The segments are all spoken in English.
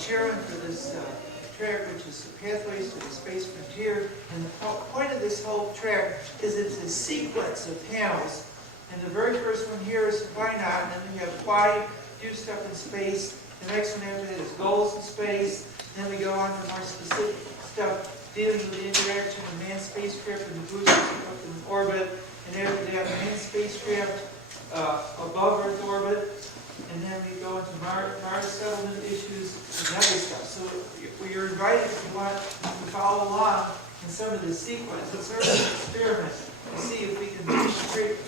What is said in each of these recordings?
chairman for this track, which is the Pathways to the Space Frontier. And the point of this whole track is it's a sequence of panels. And the very first one here is Why Not, and then we have Why Do Stuff in Space. The next one after that is Goals in Space. And then we go on to more specific stuff dealing with the interaction of manned spacecraft and the boosters up in orbit. And after that, manned spacecraft above Earth orbit. And then we go into Mars settlement issues and other stuff. So you're invited if you want to follow along in some of the sequence. It's sort of an experiment to see if we can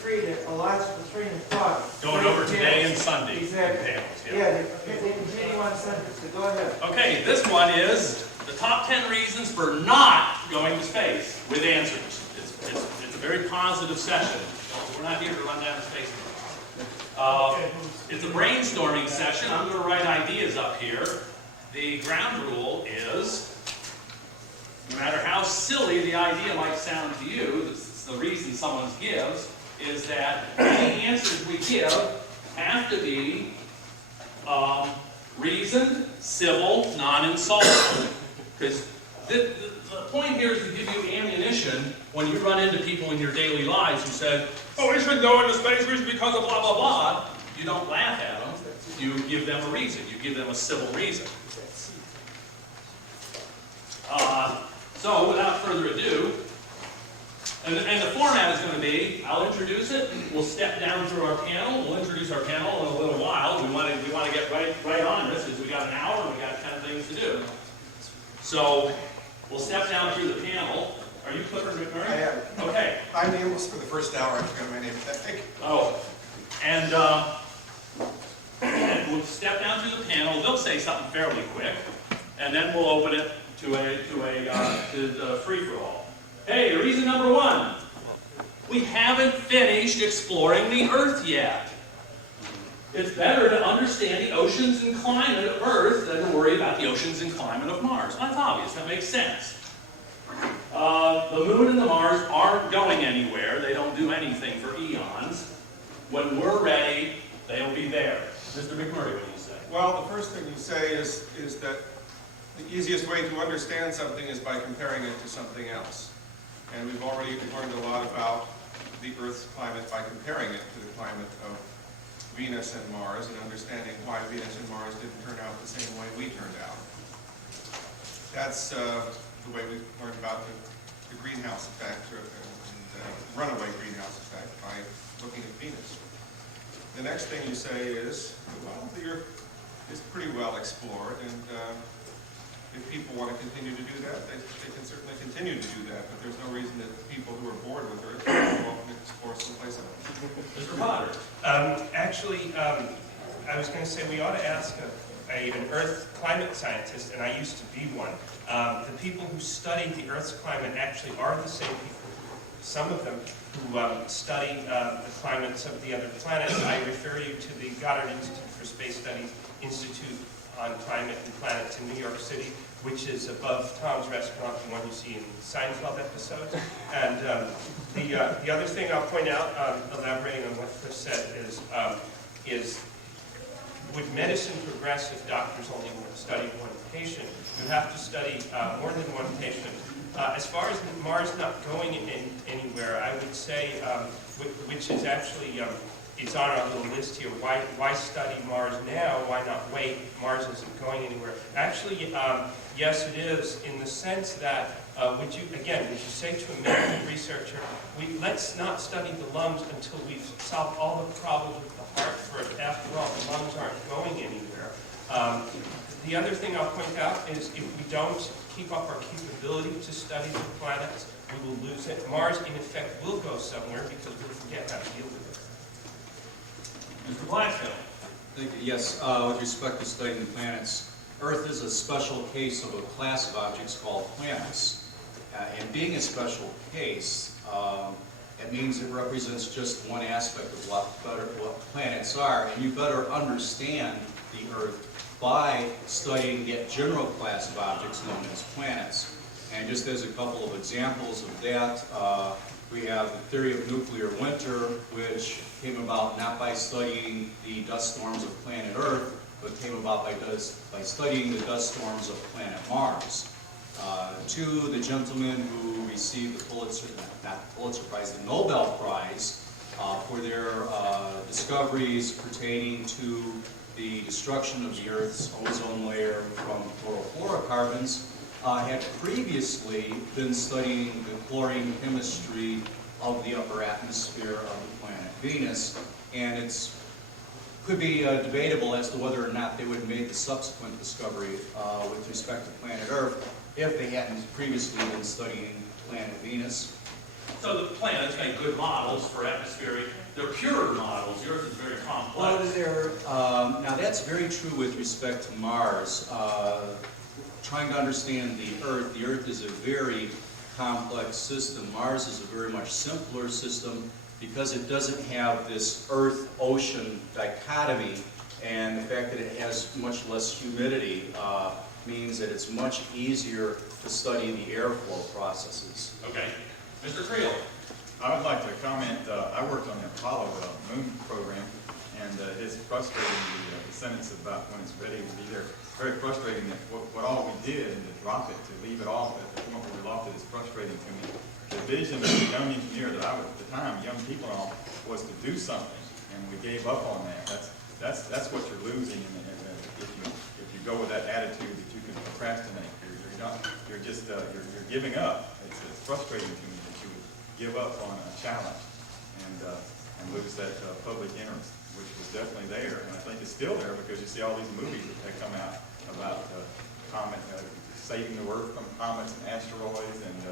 create a logical train of thought. Going over today and Sunday. Exactly. Panels, Yeah, they continue on Sunday, so go ahead. Okay, this one is the top 10 reasons for not going to space with answers. It's a very positive session. We're not here to run down to space. It's a brainstorming session. I'm going to write ideas up here. The ground rule is, no matter how silly the idea might sound to you, this is the reason someone gives, is that any answers we give have to be reasoned, civil, non-insulting. Because the point here is to give you ammunition when you run into people in your daily lives who say, oh, we shouldn't go into space because of blah, blah, blah. You don't laugh at them. You give them a reason. You give them a civil reason. So, without further ado, and the format is going to be, I'll introduce it, we'll step down through our panel, we'll introduce our panel in a little while. We want to get right on this, because we got an hour and we got 10 things to do. So, we'll step down through the panel. Are you Clifford McMurray? I am. Okay. I'm the analyst for the first hour. I forgot my name. Oh, and we'll step down through the panel. They'll say something fairly quick, and then we'll open it to the free-for-all. Hey, reason number 1. We haven't finished exploring the Earth yet. It's better to understand the oceans and climate of Earth than to worry about the oceans and climate of Mars. That's obvious. That makes sense. The Moon and the Mars aren't going anywhere. They don't do anything for eons. When we're ready, they'll be there. Mr. McMurray, what do you say? Well, the first thing you say is that the easiest way to understand something is by comparing it to something else. And we've already learned a lot about the Earth's climate by comparing it to the climate of Venus and Mars and understanding why Venus and Mars didn't turn out the same way we turned out. That's the way we learned about the greenhouse effect and runaway greenhouse effect by looking at Venus. The next thing you say is, well, the Earth is pretty well explored, and if people want to continue to do that, they can certainly continue to do that, but there's no reason that people who are bored with Earth won't explore someplace else. Mr. Potter. Actually, I was going to say we ought to ask an Earth climate scientist, and I used to be one. The people who study the Earth's climate actually are the same people. Some of them who study the climates of the other planets. I refer you to the Goddard Institute for Space Studies Institute on Climate and Planets in New York City, which is above Tom's Restaurant, the one you see in the Seinfeld episodes. And the other thing I'll point out, elaborating on what Chris said, is would medicine progress if doctors only study one patient? You have to study more than one patient. As far as Mars not going anywhere, I would say, which is actually it's on our little list here. Why study Mars now? Why not wait? Mars isn't going anywhere. Actually, yes, it is, in the sense that would you say to a medical researcher, let's not study the lungs until we've solved all the problems with the heart first. After all, the lungs aren't going anywhere. The other thing I'll point out is if we don't keep up our capability to study the planets, we will lose it. Mars, in effect, will go somewhere because we'll forget how to deal with it. Mr. Plaxco. Thank you. Yes, with respect to studying the planets, Earth is a special case of a class of objects called planets. And being a special case, it means it represents just one aspect of what planets are, and you better understand the Earth by studying the general class of objects known as planets. And just as a couple of examples of that, we have the theory of nuclear winter, which came about not by studying the dust storms of planet Earth, but came about by studying the dust storms of planet Mars. To the gentlemen who received the Pulitzer, not the Pulitzer Prize, the Nobel Prize for their discoveries pertaining to the destruction of the Earth's ozone layer from chlorofluorocarbons, had previously been studying the chlorine chemistry of the upper atmosphere of the planet Venus, and it's could be debatable as to whether or not they would have made the subsequent discovery with respect to planet Earth if they hadn't previously been studying planet Venus. So the planets make good models for atmospheric, they're pure models. The Earth is very complex. Now that's very true with respect to Mars. Trying to understand the Earth is a very complex system. Mars is a very much simpler system because it doesn't have this Earth-ocean dichotomy, and the fact that it has much less humidity means that it's much easier to study the airflow processes. Okay. Mr. Creal. I would like to comment, I worked on the Apollo moon program, and it's frustrating, the sentence about when it's ready to be there. Very frustrating that what all we did, and to drop it, to leave it off at the point where we lost it, is frustrating to me. The vision of the young engineer that I was at the time, young people and all, was to do something, and we gave up on that. That's what you're losing if you go with that attitude that you can procrastinate. You're giving up. It's frustrating to me that you would give up on a challenge and lose that public interest, which was definitely there, and I think it's still there because you see all these movies that come out about saving the Earth from comets and asteroids, and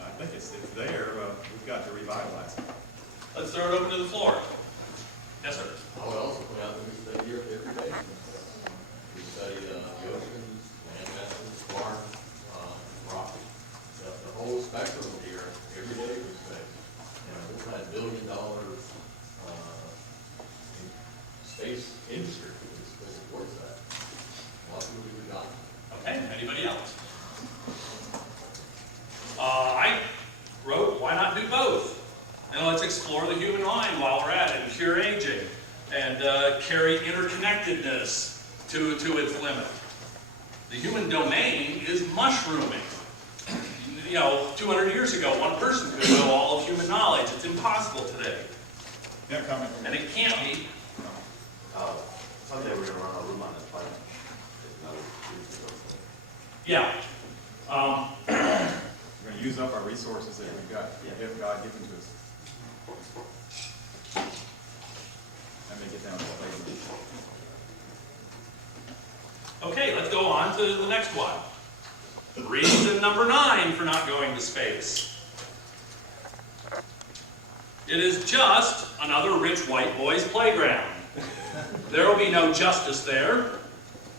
I think it's there. We've got to revitalize it. Let's throw it open to the floor. Yes, sir. I would also point out that we study Earth every day. We study the oceans, land masses, Mars, rockets, the whole spectrum of the Earth every day we study. We've had $1 billion space industry that supports that. A lot of people do not. Okay, anybody else? I wrote, why not do both? And let's explore the human mind while we're at it, and cure aging, and carry interconnectedness to its limit. The human domain is mushrooming. 200 years ago, one person could know all of human knowledge. It's impossible today. Yeah, comment. And it can't be. Someday we're going to run out of room on this planet. Yeah. We're going to use up our resources that we've got, that God given to us. Let me get down to the lady. Okay, let's go on to the next one. Reason number 9 for not going to space. It is just another rich white boy's playground. There will be no justice there.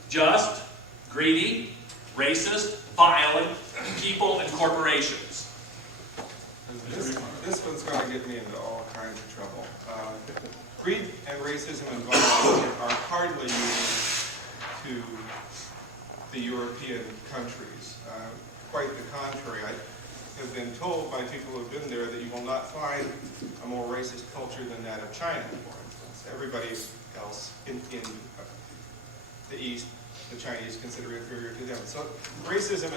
Just greedy, racist, violent people and corporations. This one's going to get me into all kinds of trouble. Greed and racism and violence are hardly unique to the European countries. Quite the contrary. I have been told by people who have been there that you will not find a more racist culture than that of China, for instance. Everybody else in the East, the Chinese consider inferior to them. So racism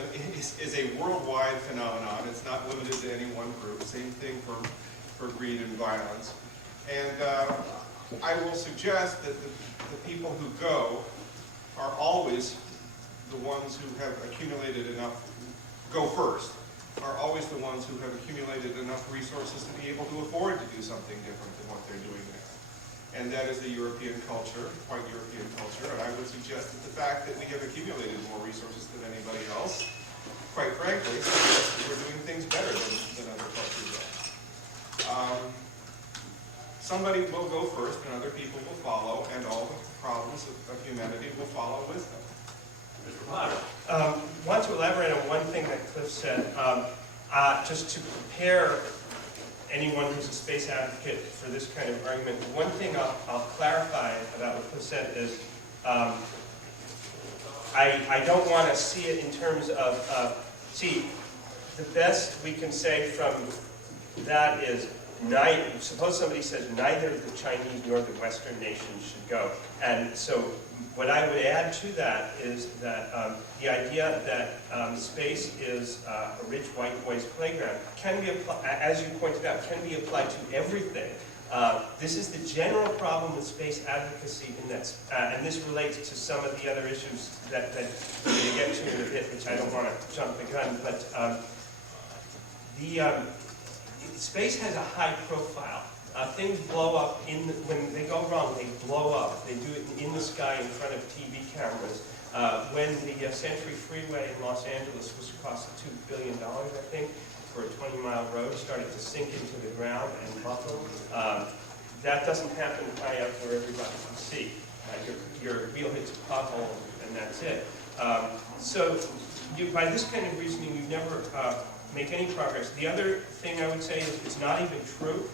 is a worldwide phenomenon. It's not limited to any one group. Same thing for greed and violence. And I will suggest that the people who go are always the ones who have accumulated enough, go first, are always the ones who have accumulated enough resources to be able to afford to do something different than what they're doing now. And that is the European culture, white European culture, and I would suggest that the fact that we have accumulated more resources than anybody else, quite frankly, suggests that we're doing things better than other cultures are. Somebody will go first and other people will follow, and all the problems of humanity will follow with them. Mr. Potter. Want to elaborate on one thing that Cliff said, just to prepare anyone who's a space advocate for this kind of argument. One thing I'll clarify about what Cliff said is, I don't want to see it in terms of, the best we can say from that is suppose somebody says neither the Chinese nor the Western nations should go. And so what I would add to that is that the idea that space is a rich white boys playground can be applied, as you pointed out, can be applied to everything. This is the general problem with space advocacy, and this relates to some of the other issues that we're going to get to in a bit, which I don't want to jump the gun, but space has a high profile. Things blow up when they go wrong, they blow up. They do it in the sky in front of TV cameras. When the Century Freeway in Los Angeles was costing $2 billion, I think, for a 20-mile road, started to sink into the ground and buckle. That doesn't happen high up where everybody can see. Your wheel hits a pothole and that's it. So by this kind of reasoning, you never make any progress. The other thing I would say is it's not even true.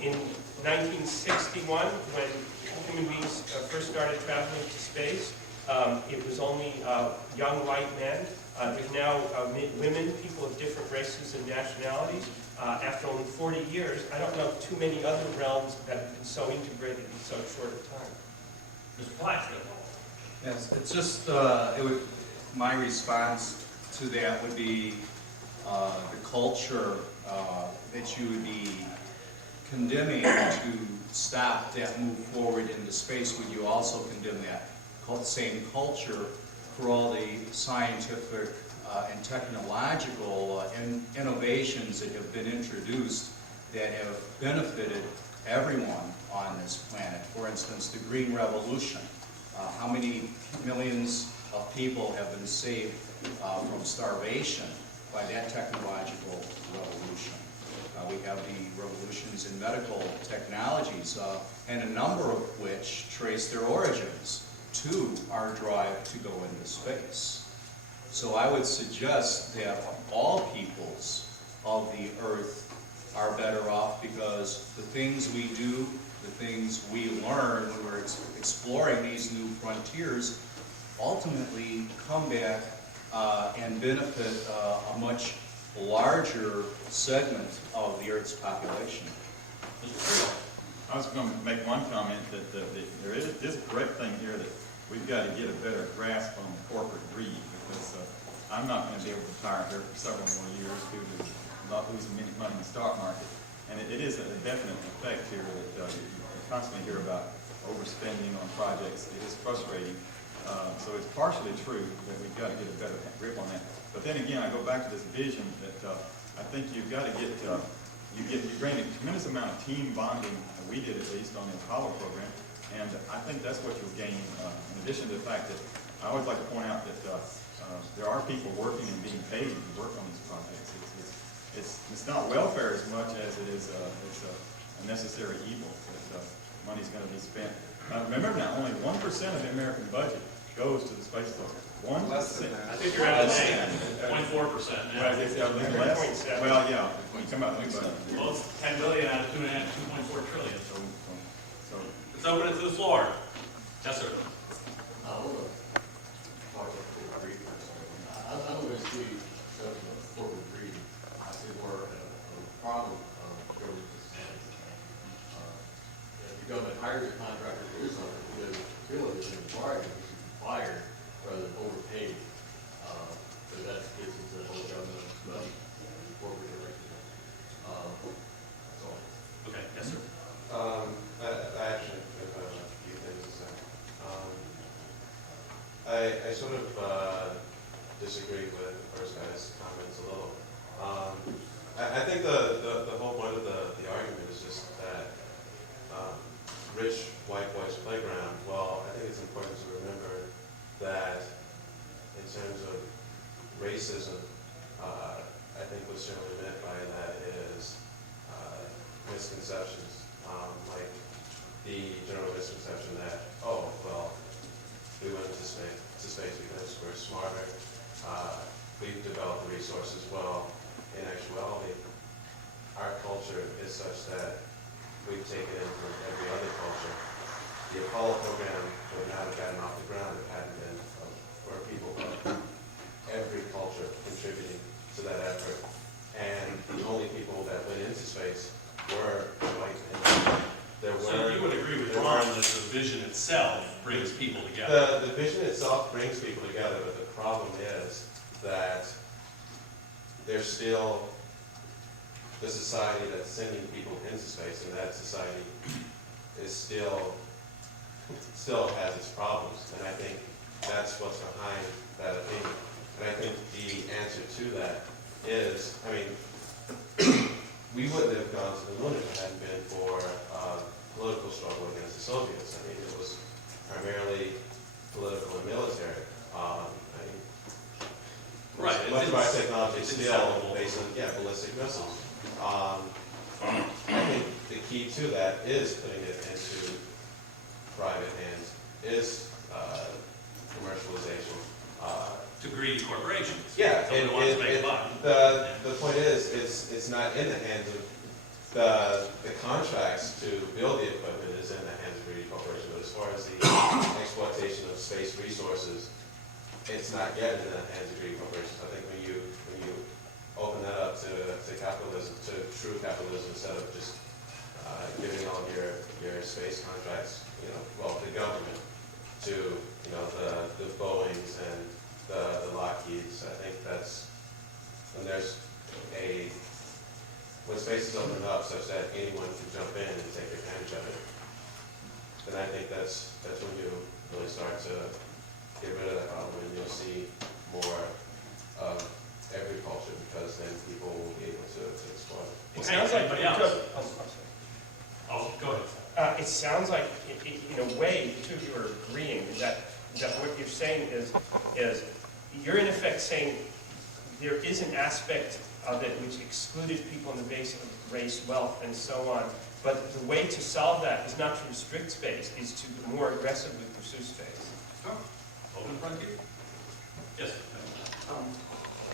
In 1961, when human beings first started traveling to space, it was only young white men. There's now women, people of different races and nationalities. After only 40 years, I don't know too many other realms that have been so integrated in so short a time. Mr. Plaxco. Yes, it's just, my response to that would be the culture that you would be condemning to stop that move forward into space. Would you also condemn that same culture for all the scientific and technological innovations that have been introduced that have benefited everyone on this planet? For instance, the Green Revolution. How many millions of people have been saved from starvation by that technological revolution? We have the revolutions in medical technologies, and a number of which trace their origins to our drive to go into space. So I would suggest that all peoples of the earth are better off because the things we do, the things we learn when we're exploring these new frontiers ultimately come back and benefit a much larger segment of the Earth's population. I was going to make one comment that there is a correct thing here that we've got to get a better grasp on corporate greed because I'm not going to be able to retire here for several more years due to not losing any money in the stock market. And it is a definite effect here that you constantly hear about overspending on projects. It is frustrating. So it's partially true that we've got to get a better grip on that. But then again, I go back to this vision that I think you've got to get, you gain a tremendous amount of team bonding, we did at least on the Apollo program, and I think that's what you'll gain, in addition to the fact that I always like to point out that there are people working and being paid to work on these projects. It's not welfare as much as it is it's a necessary evil that money's going to be spent. Remember now, only 1% of the American budget goes to the space program. 1%. I think you're at 0.4% now. Well, it's less. Well, yeah. When you come out, think about it. Well, it's 10 billion out of 2.4 trillion. So Let's open it to the floor. Yes, sir. I want to talk about corporate greed for a second. I don't really see corporate greed. I see more a problem of government mismanagement. If the government hires a contractor to do something, because really it's required, it should be fired rather than overpaid. So that gets into the whole government money, corporate relationship. That's all. Okay, yes, sir. I actually have a few things to say. I sort of disagree with the first guy's comments a little. I think the whole point of the argument is just that rich white boys playground. Well, I think it's important to remember that in terms of racism, I think what's generally meant by that is misconceptions, like the general misconception that, oh, well, we went to space because we're smarter, we've developed the resources well. In actuality, our culture is such that we've taken in from every other culture. The Apollo program would not have gotten off the ground if it hadn't been for people of every culture contributing to that effort. And the only people that went into space brings people together, but the problem is that there's still the society that's sending people into space, and that society is still has its problems, and I think that's what's behind that opinion. And I think the answer to that is, I mean, we wouldn't have gone to the moon if it hadn't been for political struggle against the Soviets. I mean, it was primarily political and military. Right. Much of our technology is still based on, ballistic missiles. I think the key to that is putting it into private hands, is commercialization. To greedy corporations. Yeah, Somebody wants to make a buck. the point is, it's not in the hands of the contracts to build the equipment is in the hands of greedy corporations, but as far as the exploitation of space resources, it's not yet in the hands of greedy corporations. I think when you open that up to capitalism, to true capitalism, instead of just giving all of your space contracts, the government to the Boeings and the Lockheeds, I think that's when when space is opened up such that anyone can jump in and take advantage of it, then I think that's when you really start to get rid of that problem, and you'll see more of agriculture, because then people will be able to exploit it. It sounds like, Anybody else? Oh, go ahead. It sounds like, in a way, the two of you are agreeing that what you're saying is you're in effect saying there is an aspect of it which excluded people on the basis of race, wealth, and so on. But the way to solve that is not to restrict space, is to more aggressively pursue space. Open in front of you? Yes.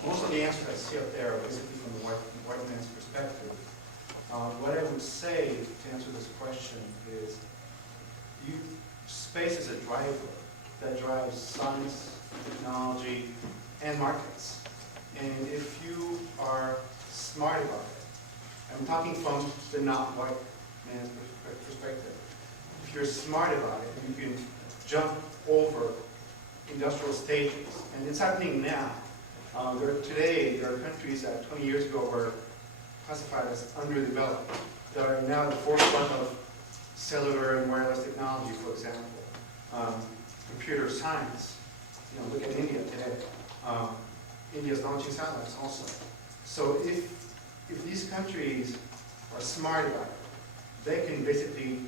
Most of the answers I see up there are basically from the white man's perspective. What I would say to answer this question is, space is a driver that drives science, technology, and markets. And if you are smart about it, I'm talking from the not white man's perspective. If you're smart about it, you can jump over industrial stages, and it's happening now. Today, there are countries that 20 years ago were classified as underdeveloped that are now at the forefront of cellular and wireless technology, for example. Computer science. Look at India today. India's launching satellites also. So if these countries are smart about it, they can basically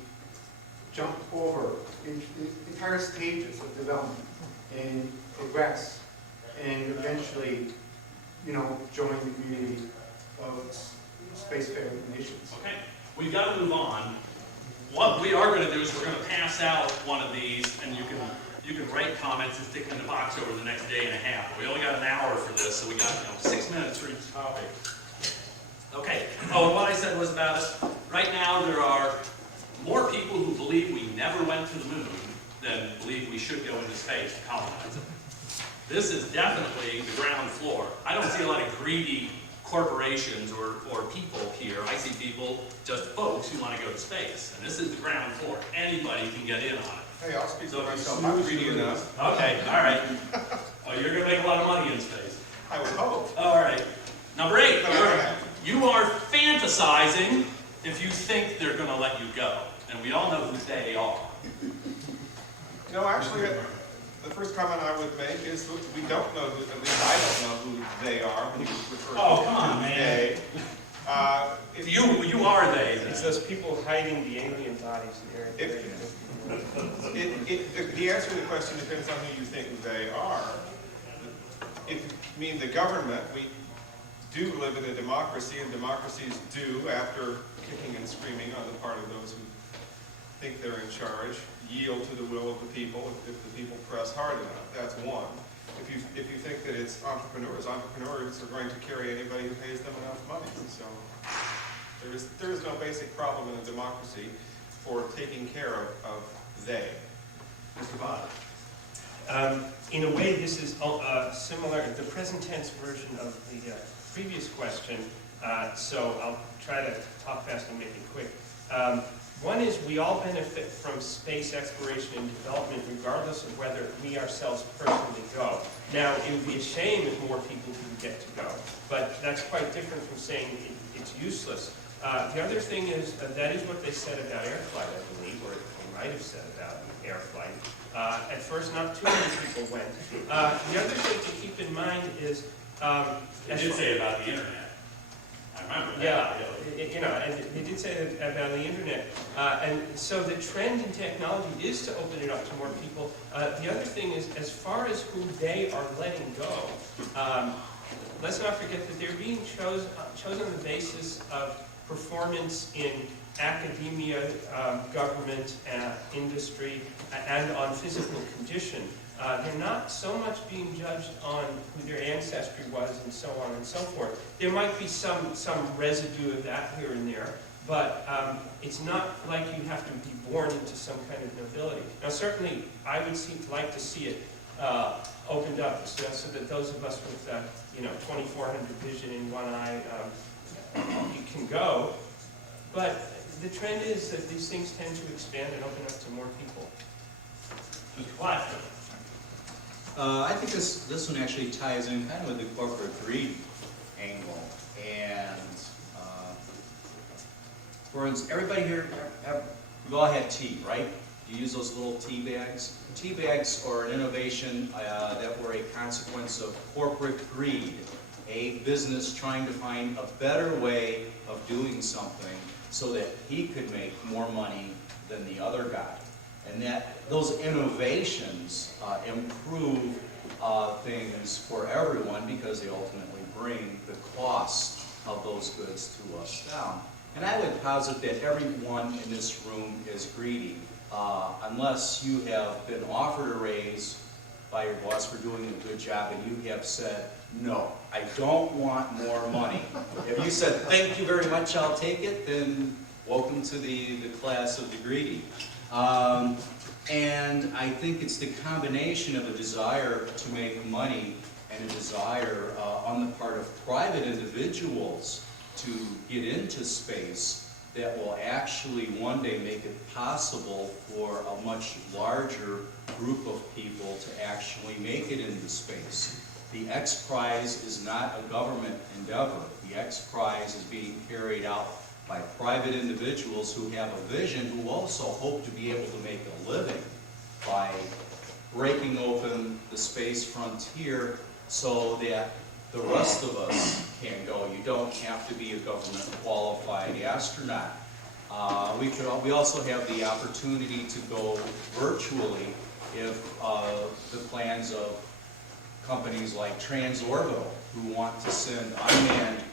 jump over entire stages of development and progress, and eventually, join the community of spacefaring nations. Okay, we've got to move on. What we are going to do is we're going to pass out one of these, and you can write comments and stick in the box over the next day and a half. We only got an hour for this, so we got 6 minutes for each topic. Okay. Oh, what I said was about it. Right now, there are more people who believe we never went to the moon than believe we should go into space to colonize it. This is definitely the ground floor. I don't see a lot of greedy corporations or people here. I see people, just folks who want to go to space. And this is the ground floor. Anybody can get in on it. Hey, I'll speak So for if you myself. I'm smooth greedy through enough. Okay, all right. Oh, you're going to make a lot of money in space. I would hope. All right. Number 8, you are fantasizing if you think they're going to let you go. And we all know who they are. Actually, the first comment I would make is we don't know who, at least I don't know who they are when you refer to Oh, come on, man. they. You are they. It's those people hiding the alien bodies in the area. The answer to the question depends on who you think they are. If you mean the government, we do live in a democracy, and democracies do, after kicking and screaming on the part of those who think they're in charge, yield to the will of the people if the people press hard enough. That's one. If you think that it's entrepreneurs are going to carry anybody who pays them enough money. So there is no basic problem in a democracy for taking care of they. Mr. Potter. In a way, this is similar, the present tense version of the previous question, so I'll try to talk fast and make it quick. One is we all benefit from space exploration and development regardless of whether we ourselves personally go. Now, it would be a shame if more people didn't get to go, but that's quite different from saying it's useless. The other thing is, that is what they said about air flight, I believe, or they might have said about air flight. At first, not too many people went. The other thing to keep in mind is... They did say about the internet. I remember that. Yeah, you know, and they did say that about the internet. And so the trend in technology is to open it up to more people. The other thing is, as far as who they are letting go, let's not forget that they're being chosen on the basis of performance in academia, government, industry, and on physical condition. They're not so much being judged on who their ancestry was and so on and so forth. There might be some residue of that here and there, but it's not like you have to be born into some kind of nobility. Now, certainly, I would like to see it opened up so that those of us with 2400 vision in one eye you can go. But the trend is that these things tend to expand and open up to more people. Mr. Plaxco. I think this one actually ties in kind of with the corporate greed angle. And for instance, everybody here, we've all had tea, right? You use those little tea bags. Tea bags are an innovation that were a consequence of corporate greed, a business trying to find a better way of doing something so that he could make more money than the other guy. And that those innovations improve things for everyone because they ultimately bring the cost of those goods to us down. And I would posit that everyone in this room is greedy, unless you have been offered a raise by your boss for doing a good job and you have said, no, I don't want more money. If you said, thank you very much, I'll take it, then welcome to the class of the greedy. And I think it's the combination of a desire to make money and a desire on the part of private individuals to get into space that will actually one day make it possible for a much larger group of people to actually make it into space. The X Prize is not a government endeavor. The X Prize is being carried out by private individuals who have a vision, who also hope to be able to make a living by breaking open the space frontier so that the rest of us can go. You don't have to be a government qualified astronaut. We also have the opportunity to go virtually if the plans of companies like Transorbital, who want to send unmanned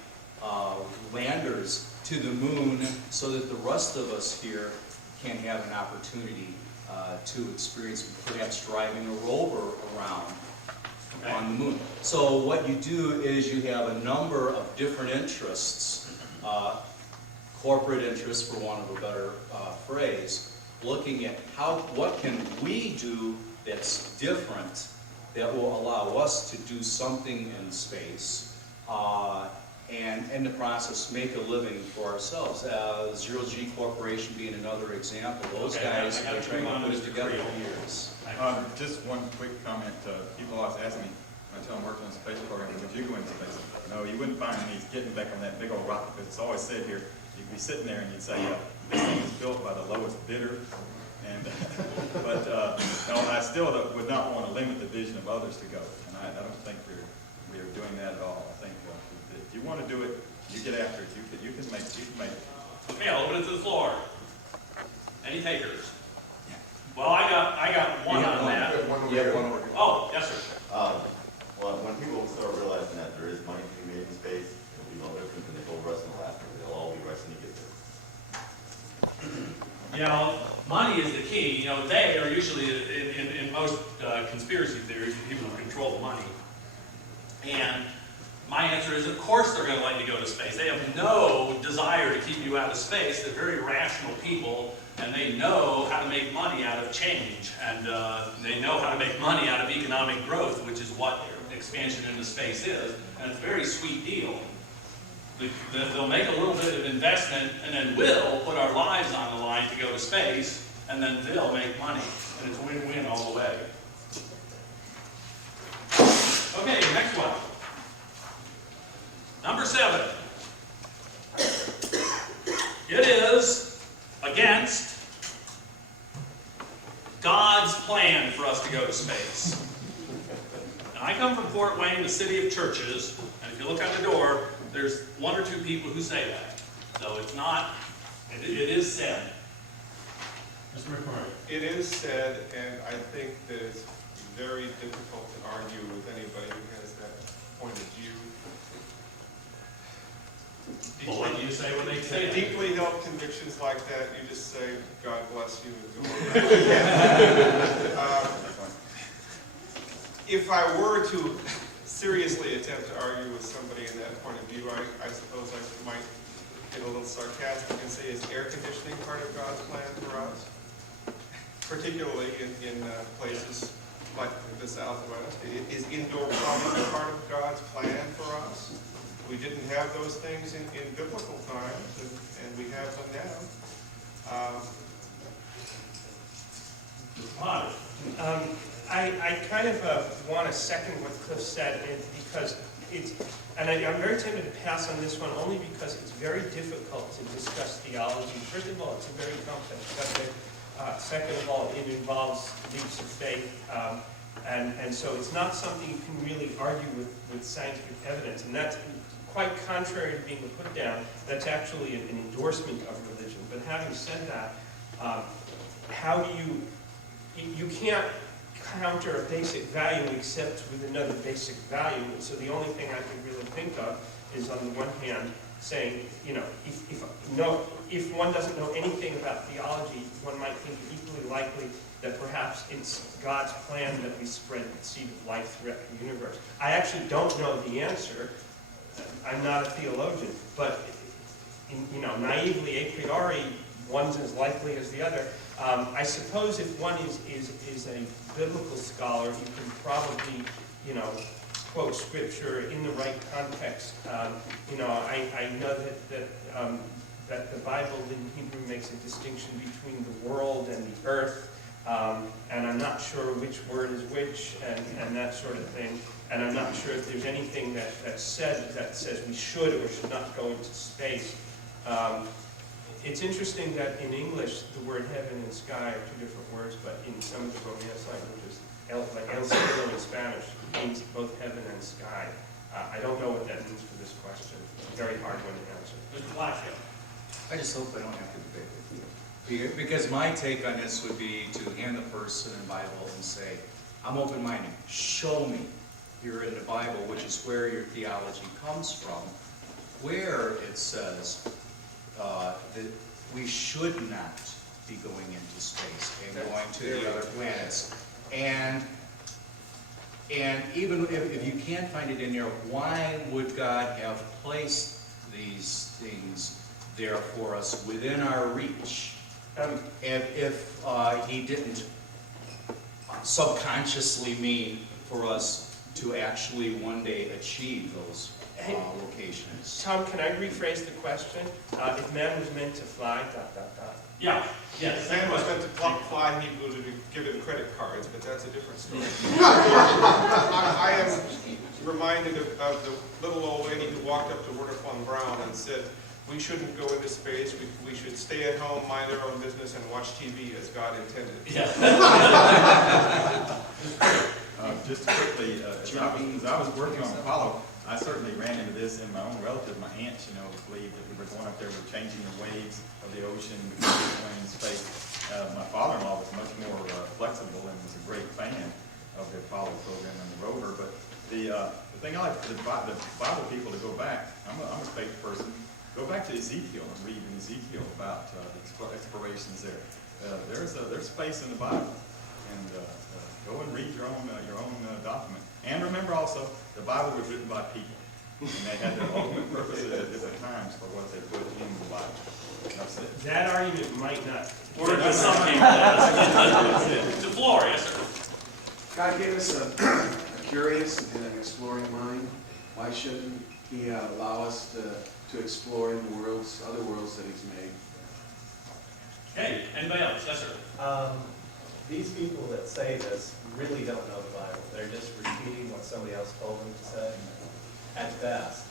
landers to the moon so that the rest of us here can have an opportunity to experience perhaps driving a rover around on the moon. So what you do is you have a number of different interests, corporate interests for want of a better phrase, looking at what can we do that's different that will allow us to do something in space and in the process make a living for ourselves. Zero G Corporation being another example. Those guys are trying to put it together for years. Just one quick comment. People always ask me, when I tell them working on the space program, would you go into space? No, you wouldn't find me getting back on that big old rocket, because it's always said here, you'd be sitting there and you'd say, this thing is built by the lowest bidder. And, but no, I still would not want to limit the vision of others to go. And I don't think we're doing that at all. I think if you want to do it, you get after it. You can make it. Okay, I'll open it to the floor. Any takers? Well, I got one on that. Oh, yes, sir. Well, when people start realizing that there is money to be made in space, it'll be no different than the gold rush in Alaska. They'll all be rushing to get there. Money is the key. They are usually, in most conspiracy theories, the people who control the money. And my answer is, of course they're going to let you go to space. They have no desire to keep you out of space. They're very rational people, and they know how to make money out of change. And they know how to make money out of economic growth, which is what expansion into space is. And it's a very sweet deal. They'll make a little bit of investment, and then we'll put our lives on the line to go to space, and then they'll make money. And it's win-win all the way. Okay, next one. Number 7. It is against God's plan for us to go to space. Now, I come from Fort Wayne, the city of churches, and if you look at the door, there's 1 or 2 people who say that. So it's not, it is said. Mr. McMurray. It is said, and I think that it's very difficult to argue with anybody who has that point of view. Well, what do you say when they say it? Deeply held convictions like that, you just say, God bless you, and go on. If I were to seriously attempt to argue with somebody in that point of view, I suppose I might get a little sarcastic and say, is air conditioning part of God's plan for us? Particularly in places like the Southwest. Is indoor plumbing part of God's plan for us? We didn't have those things in biblical times, and we have them now. I kind of want to second what Cliff said, because and I'm very tempted to pass on this one only because it's very difficult to discuss theology. First of all, it's a very complex subject. Second of all, it involves leaps of faith. And so it's not something you can really argue with scientific evidence. And that's quite contrary to being put down. That's actually an endorsement of religion. But having said that, how do you can't counter a basic value except with another basic value. And so the only thing I can really think of is, on the one hand, saying, if one doesn't know anything about theology, one might think it equally likely that perhaps it's God's plan that we spread the seed of life throughout the universe. I actually don't know the answer. I'm not a theologian, but naively, a priori, one's as likely as the other. I suppose if one is a biblical scholar, you can probably, quote scripture in the right context. I know that the Bible in Hebrew makes a distinction between the world and the earth, and I'm not sure which word is which, and that sort of thing. And I'm not sure if there's anything that says we should or should not go into space. It's interesting that in English, the word heaven and sky are 2 different words, but in some of the Romance languages, like El Cielo in Spanish, it means both heaven and sky. I don't know what that means for this question. It's a very hard one to answer. Mr. Plaxco. I just hope I don't have to debate with you. Because my take on this would be to hand the person a Bible and say, I'm open-minded. Show me here in the Bible, which is where your theology comes from, where it says that we should not be going into space and going to the other planets. And even if you can't find it in there, why would God have placed these things there for us within our reach? If he didn't subconsciously mean for us to actually one day achieve those locations. Tom, can I rephrase the question? If man was meant to fly, ... Yeah. Yes. Man was meant to fly, he would be given credit cards, but that's a different story. I am reminded of the little old lady who walked up to Werner von Braun and said, we shouldn't go into space, we should stay at home, mind our own business, and watch TV as God intended. Yeah. Just quickly, as I was working on Apollo, I certainly ran into this in my own relative. My aunts, believed that we were going up there, we're changing the waves of the ocean, going in space. My father-in-law was much more flexible and was a great fan of the Apollo program and the rover. But the thing I like for the Bible people to go back, I'm a faith person, go back to Ezekiel and read in Ezekiel about explorations there. There's space in the Bible, and go and read your own document. And remember also, the Bible was written by people, and they had their ultimate purposes at different times for what they put in the Bible. That's it. That argument might not. Or to some people. To floor, yes, sir. God gave us a curious and an exploring mind. Why shouldn't he allow us to explore in the worlds, other worlds that he's made. Hey, anybody else? Yes, sir. These people that say this really don't know the Bible. They're just repeating what somebody else told them to say, at best.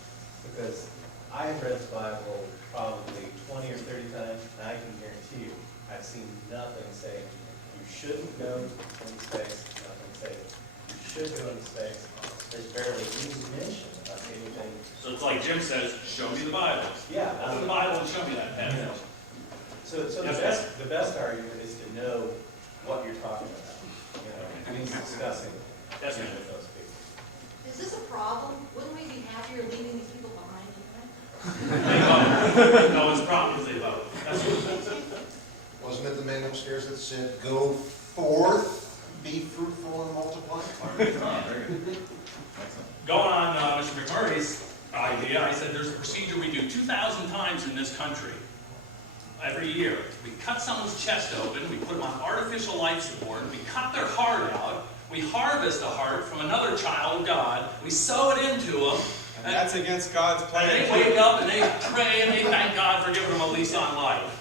Because I have read the Bible probably 20 or 30 times, and I can guarantee you, I've seen nothing saying you shouldn't go into space, nothing saying you should go into space. There's barely any mention of anything. So it's like Jim says, show me the Bible. Yeah. Open the Bible and show me that passage. So Yes, the best argument is to know what you're talking about, you know, and he's discussing Yes, ma'am. with those people. Is this a problem? Wouldn't we be happier leaving these people behind? They vote. No, it's a problem because they vote. That's what. Wasn't it the man upstairs that said, "Go forth, be fruitful and multiply"? Very good. Excellent. Going on Mr. McMurray's idea, I said there's a procedure we do 2,000 times in this country every year. We cut someone's chest open, we put them on artificial life support, we cut their heart out, we harvest a heart from another child of God, we sew it into them, And that's against God's plan. and they wake up and they pray and they thank God for giving them a lease on life.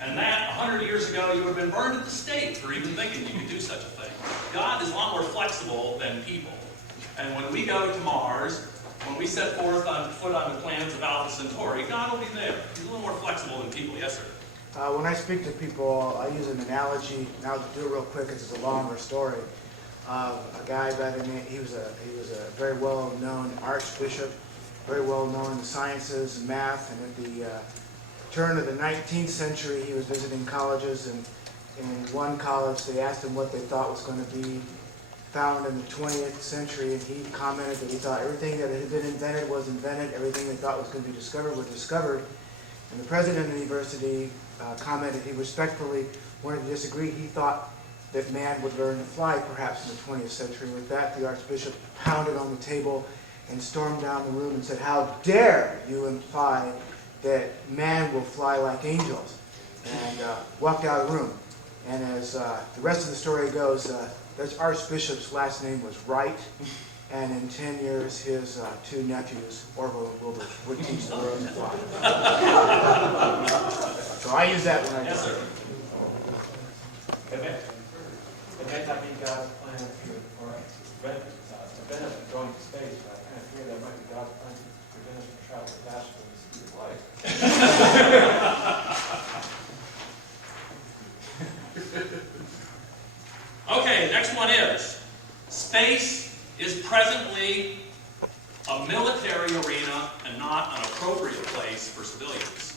And that, 100 years ago, you would have been burned at the stake for even thinking you could do such a thing. God is a lot more flexible than people. And when we go to Mars, when we set foot on the planets of Alpha Centauri, God will be there. He's a little more flexible than people. Yes, sir? When I speak to people, I use an analogy. Now, to do it real quick, because it's a longer story. A guy by the name, he was a very well-known archbishop, very well-known in the sciences and math. And at the turn of the 19th century, he was visiting colleges, and in one college, they asked him what they thought was going to be found in the 20th century, and he commented that he thought everything that had been invented was invented, everything they thought was going to be discovered was discovered. And the president of the university commented he respectfully wanted to disagree. He thought that man would learn to fly perhaps in the 20th century. With that, the archbishop pounded on the table and stormed down the room and said, "How dare you imply that man will fly like angels?" And walked out of the room. And as the rest of the story goes, this archbishop's last name was Wright, and in 10 years, his two nephews, Orville and Wilbur, would teach the world to fly. So I use that when I Yes, do sir. It may not be God's plan for prevent us from going to space, but I kind of fear that might be God's plan to prevent us from traveling faster than the speed of light. Okay, next one is, space is presently a military arena and not an appropriate place for civilians.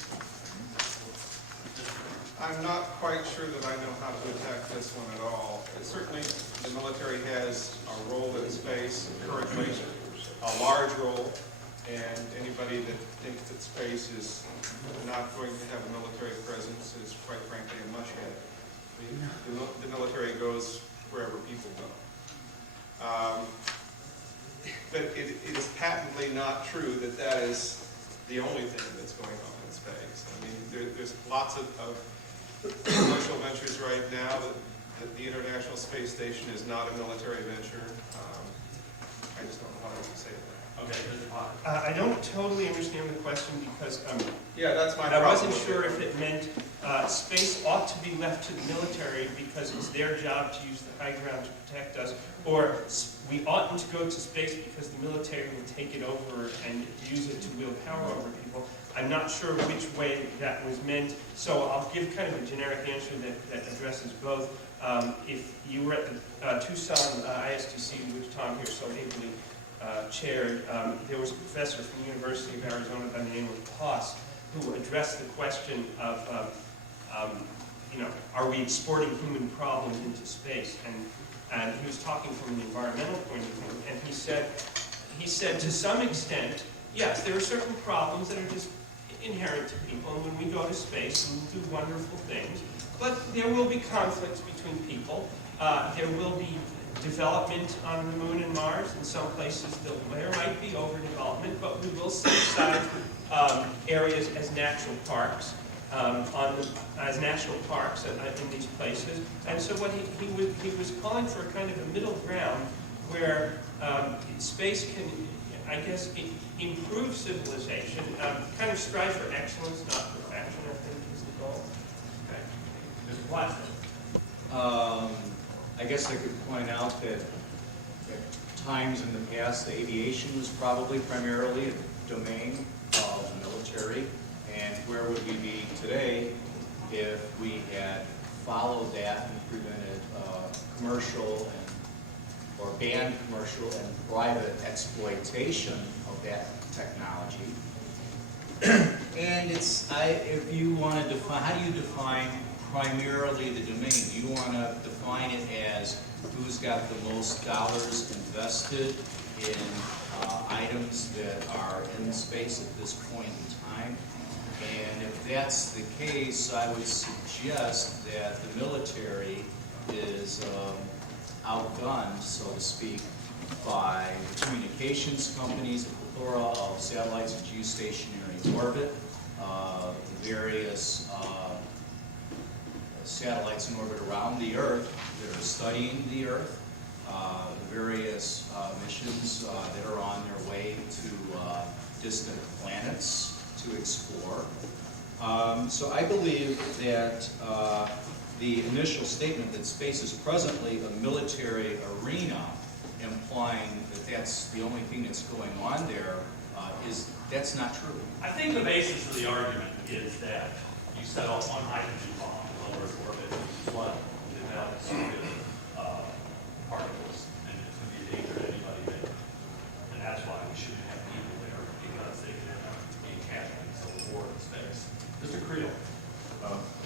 I'm not quite sure that I know how to attack this one at all. Certainly, the military has a role in space currently, a large role, and anybody that thinks that space is not going to have a military presence is, quite frankly, a mushhead. The military goes wherever people go. But it is patently not true that that is the only thing that's going on in space. I mean, there's lots of commercial ventures right now that the International Space Station is not a military venture. I just don't know what else to say to that. Okay, Mr. Potter. I don't totally understand the question because Yeah, that's my I problem. wasn't sure if it meant space ought to be left to the military because it's their job to use the high ground to protect us, or we oughtn't to go to space because the military will take it over and use it to wield power over people. I'm not sure which way that was meant, so I'll give kind of a generic answer that addresses both. If you were at the Tucson ISDC, which Tom here so ably chaired, there was a professor from the University of Arizona by the name of Haas who addressed the question of, are we exporting human problems into space? And he was talking from an environmental point of view, and he said to some extent, yes, there are certain problems that are just inherent to people, and when we go to space, we will do wonderful things, but there will be conflicts between people. There will be development on the Moon and Mars. In some places, there might be overdevelopment, but we will set aside areas as natural parks, in these places. And so what he was calling for a kind of a middle ground where space can, I guess, improve improve civilization, kind of strive for excellence, not perfection, I think is the goal. Okay. Mr. Plaxco. I guess I could point out that at times in the past, aviation was probably primarily a domain of the military. And where would we be today if we had followed that and prevented commercial or banned commercial and private exploitation of that technology? And if you want to define, how do you define primarily the domain? Do you want to define it as who's got the most dollars invested in items that are in space at this point in time? And if that's the case, I would suggest that the military is outgunned, so to speak, by communications companies, a plethora of satellites in geostationary orbit, various satellites in orbit around the Earth that are studying the Earth, various missions that are on their way to distant planets to explore. So I believe that the initial statement that space is presently a military arena, implying that that's the only thing that's going on there, that's not true. I think the basis of the argument is that you set off one hydrogen bomb in low Earth orbit, flood, and now it's particles, and it's going to be a danger to anybody there. And that's why we shouldn't have people there, because they can end up being casualties of the war in space. Mr. Creal.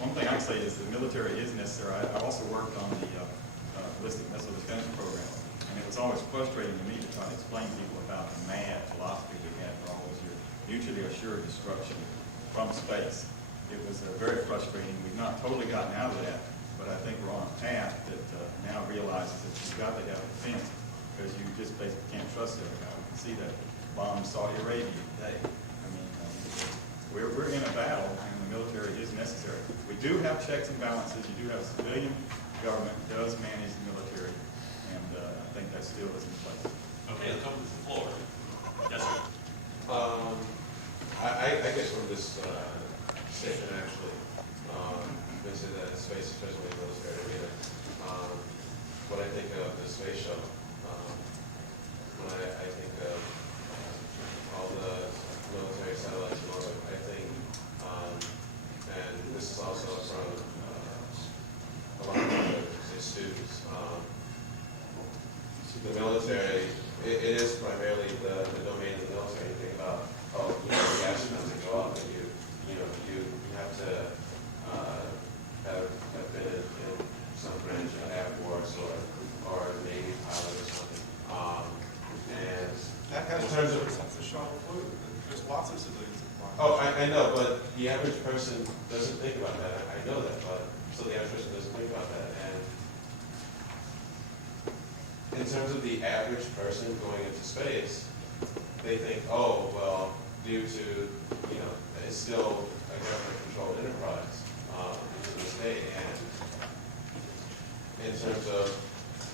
One thing I can say is the military is necessary. I also worked on the ballistic missile defense program, and it was always frustrating to me to try to explain to people about the mad philosophy we had for all those years, mutually assured destruction from space. It was very frustrating. We've not totally gotten out of that, but I think we're on a path that now realizes that you've got to have defense, because you just basically can't trust everybody. You can see that bomb Saudi Arabia today. I mean, we're in a battle, and the military is necessary. We do have checks and balances. You do have a civilian government does manage the military, and I think that still is in place. Okay, let's open the floor. Yes, sir. I guess from this statement actually, mentioned that space, especially in military arena, when I think of the space shuttle, when I think of all the military satellites and all that, I think, and this is also from a lot of the students, the military, it is primarily the domain of the military. You think about, the astronauts that go up, and you have to have been in some branch of Air Force or Navy pilot or something. And That has in terms of the shuttle flew. There's lots of civilians. oh, I know, but the average person doesn't think about that. I know that, but so the average person doesn't think about that. And in terms of the average person going into space, they think, oh, well, due to, it's still a government-controlled enterprise to this day. And in terms of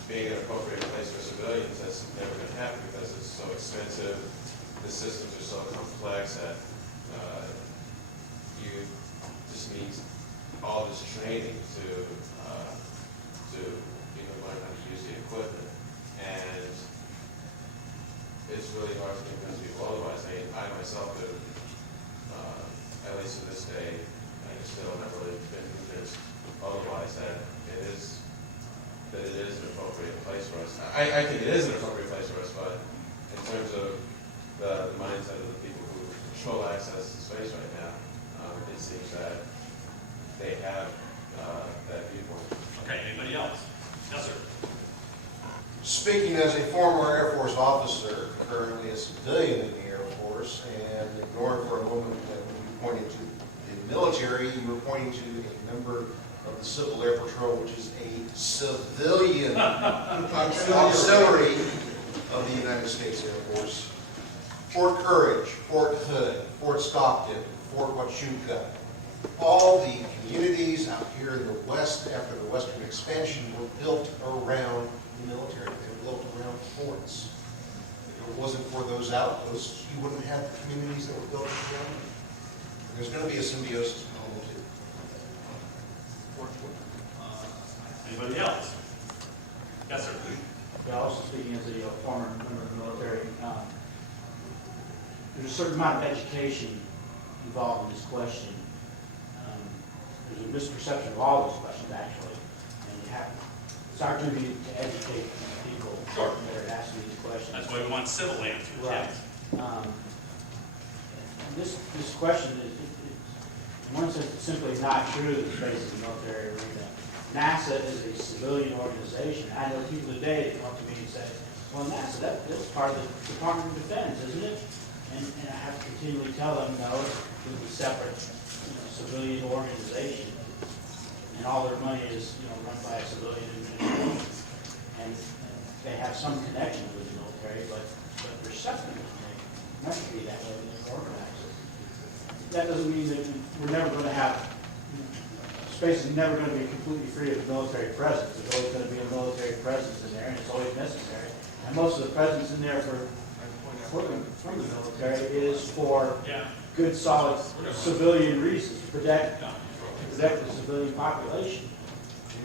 being an appropriate place for civilians, that's never going to happen because it's so expensive. The systems are so complex that you just need all this training to learn how to use the equipment. And it's really hard to convince people otherwise. I myself have, at least to this day, I still have never really been convinced otherwise that it is an appropriate place for us. I think it is an appropriate place for us, but in terms of the mindset of the people who control access to space right now, it seems that they have that viewpoint. Okay, anybody else? Yes, sir. Speaking as a former Air Force officer, currently a civilian in the Air Force, and ignoring for a moment that when you pointed to the military, you were pointing to a member of the Civil Air Patrol, which is a civilian auxiliary of the United States Air Force. Fort Courage, Fort Hood, Fort Stockton, Fort Huachuca, all the communities out here in the West after the Western expansion were built around the military. They were built around forts. if it wasn't for those outposts, you wouldn't have the communities that were built around them. There's going to be a symbiosis between the two. Anybody else? Yes, sir. Yeah, also speaking as a former member of the military, there's a certain amount of education involved in this question. There's a misperception of all those questions, actually. And you have, it's our duty to educate people that are asking these questions. That's why we want civil answers. Right. And this question is, in one sense, it's simply not true that space is a military arena. NASA is a civilian organization. I know people today that come up to me and say, well, NASA, that's part of the Department of Defense, isn't it? And I have to continually tell them, no, it's a separate civilian organization. And all their money is run by a civilian administration. And they have some connection with the military, but they're separate. They must be that way when they're organized. That doesn't mean that we're never going to have, space is never going to be completely free of military presence. There's always going to be a military presence in there, and it's always necessary. And most of the presence in there from the military is for good, solid civilian reasons, to protect the civilian population.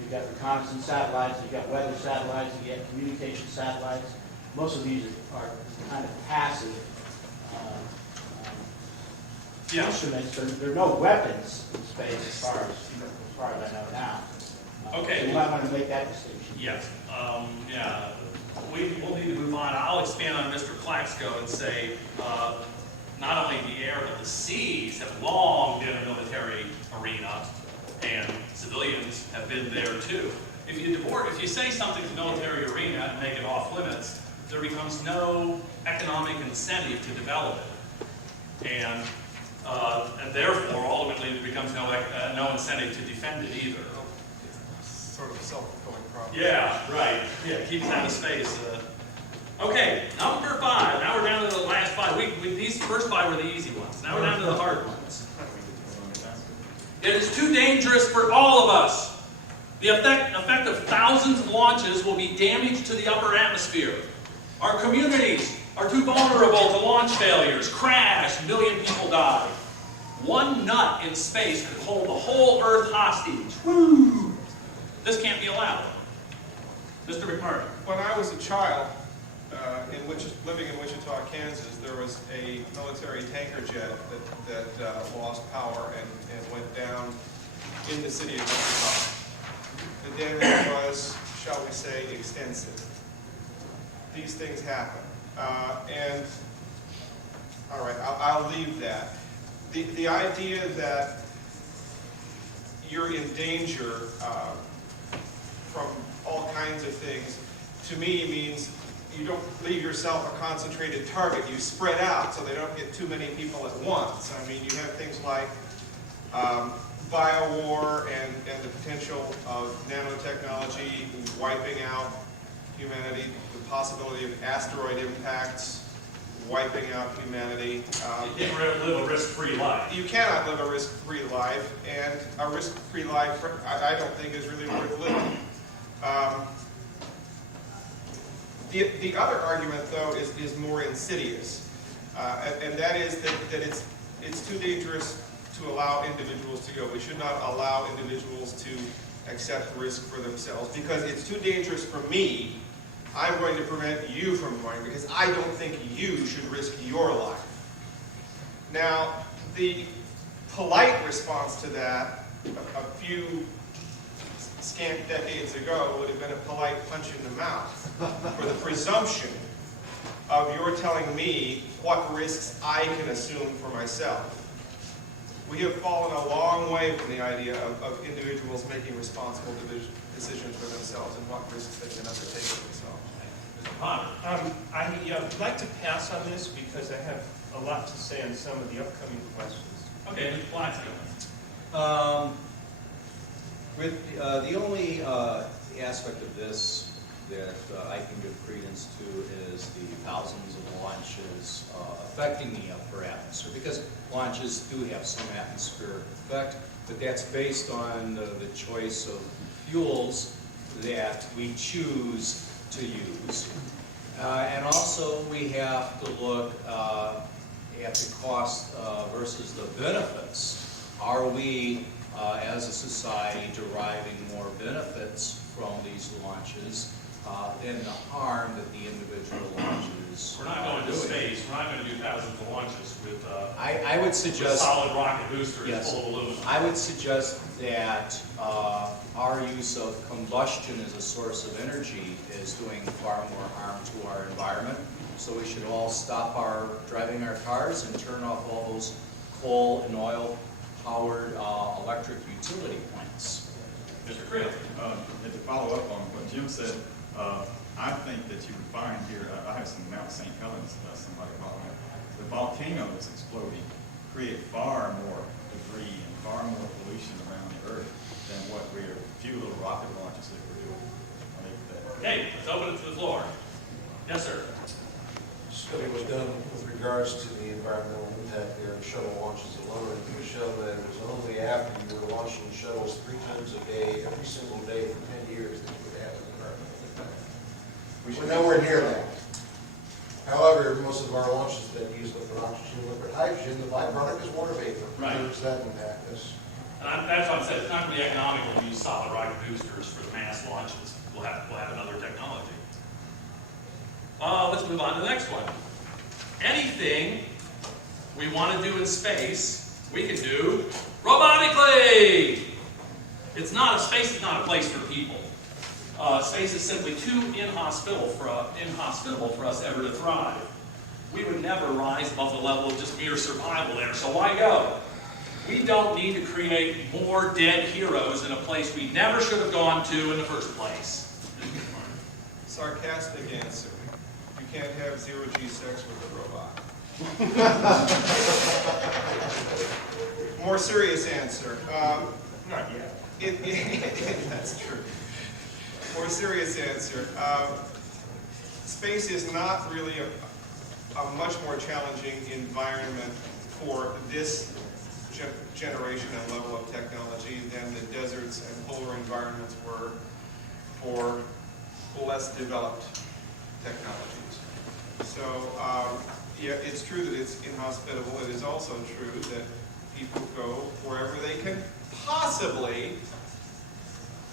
You've got reconnaissance satellites, you've got weather satellites, you've got communication satellites. Most of these are kind of passive instruments. There are no weapons in space as far as I know now. Okay. So you might want to make that distinction. Yes. We'll need to move on. I'll expand on Mr. Plaxco and say not only the air but the seas have long been a military arena, and civilians have been there too. If you say something's a military arena and make it off limits, there becomes no economic incentive to develop it, and therefore ultimately there becomes no incentive to defend it either. Sort of self-fulfilling prophecy. Yeah, right. Yeah, keep us out of space. Okay, number 5. Now we're down to the last 5. These first 5 were the easy ones. Now we're down to the hard ones. It is too dangerous for all of us. The effect of thousands of launches will be damage to the upper atmosphere. Our communities are too vulnerable to launch failures. Crash, a million people die. One nut in space could hold the whole Earth hostage. Woo! This can't be allowed. Mr. McMurray. When I was a child, living in Wichita, Kansas, there was a military tanker jet that lost power and went down in the city of Wichita. The damage was, shall we say, extensive. These things happen. And, all right, I'll leave that. The idea that you're in danger from all kinds of things, to me means you don't leave yourself a concentrated target. You spread out so they don't get too many people at once. I mean, you have things like biowar and the potential of nanotechnology wiping out humanity, the possibility of asteroid impacts wiping out humanity. You can't live a risk-free life. You cannot live a risk-free life, and a risk-free life, I don't think, is really worth living. The other argument, though, is more insidious, and that is that it's too dangerous to allow individuals to go. We should not allow individuals to accept risk for themselves, because it's too dangerous for me. I'm going to prevent you from going, because I don't think you should risk your life. Now, the polite response to that, a few scant decades ago, would have been a polite punch in the mouth for the presumption of your telling me what risks I can assume for myself. We have fallen a long way from the idea of individuals making responsible decisions for themselves and what risks they can undertake for themselves. Mr. Potter. I'd like to pass on this because I have a lot to say on some of the upcoming questions. Okay, Mr. Plaxco. The only aspect of this that I can give credence to is the thousands of launches affecting the upper atmosphere, because launches do have some atmospheric effect, but that's based on the choice of fuels that we choose to use. And also, we have to look at the cost versus the benefits. Are we, as a society, deriving more benefits from these launches than the harm that the individual launches We're not going to doing? space, we're not going to do thousands of launches with, I would with suggest... solid rocket boosters Yes. full of aluminum. I would suggest that our use of combustion as a source of energy is doing far more harm to our environment. So we should all stop driving our cars and turn off all those coal and oil powered electric utility plants. Mr. Creal. And to follow up on what Jim said, I think that you would find here, I have some Mount St. Helens, somebody brought up. The volcanoes exploding create far more debris and far more pollution around the Earth than what we're, few little rocket launches that we're doing. Okay, let's open it to the floor. Yes, sir. Study was done with regards to the environmental impact there of shuttle launches alone, and it showed that it was only after you were launching shuttles 3 times a day, every single day for 10 years, that you would have an environmental impact. We're nowhere near that. However, most of our launches that use liquid oxygen, liquid hydrogen, the byproduct is water vapor. Right. How does that impact us? And that's what I said, it's not going to be economical to use solid rocket boosters for the mass launches. We'll have another technology. Let's move on to the next one. Anything we want to do in space, we can do robotically. Space is not a place for people. Space is simply too inhospitable for us ever to thrive. We would never rise above the level of just mere survival there, so why go? We don't need to create more dead heroes in a place we never should have gone to in the first place. Sarcastic answer. You can't have zero-G sex with a robot. More serious answer. Not yet. That's true. More serious answer. Space is not really a much more challenging environment for this generation and level of technology than the deserts and polar environments were for less developed technologies. So, yeah, it's true that it's inhospitable. It is also true that people go wherever they can possibly,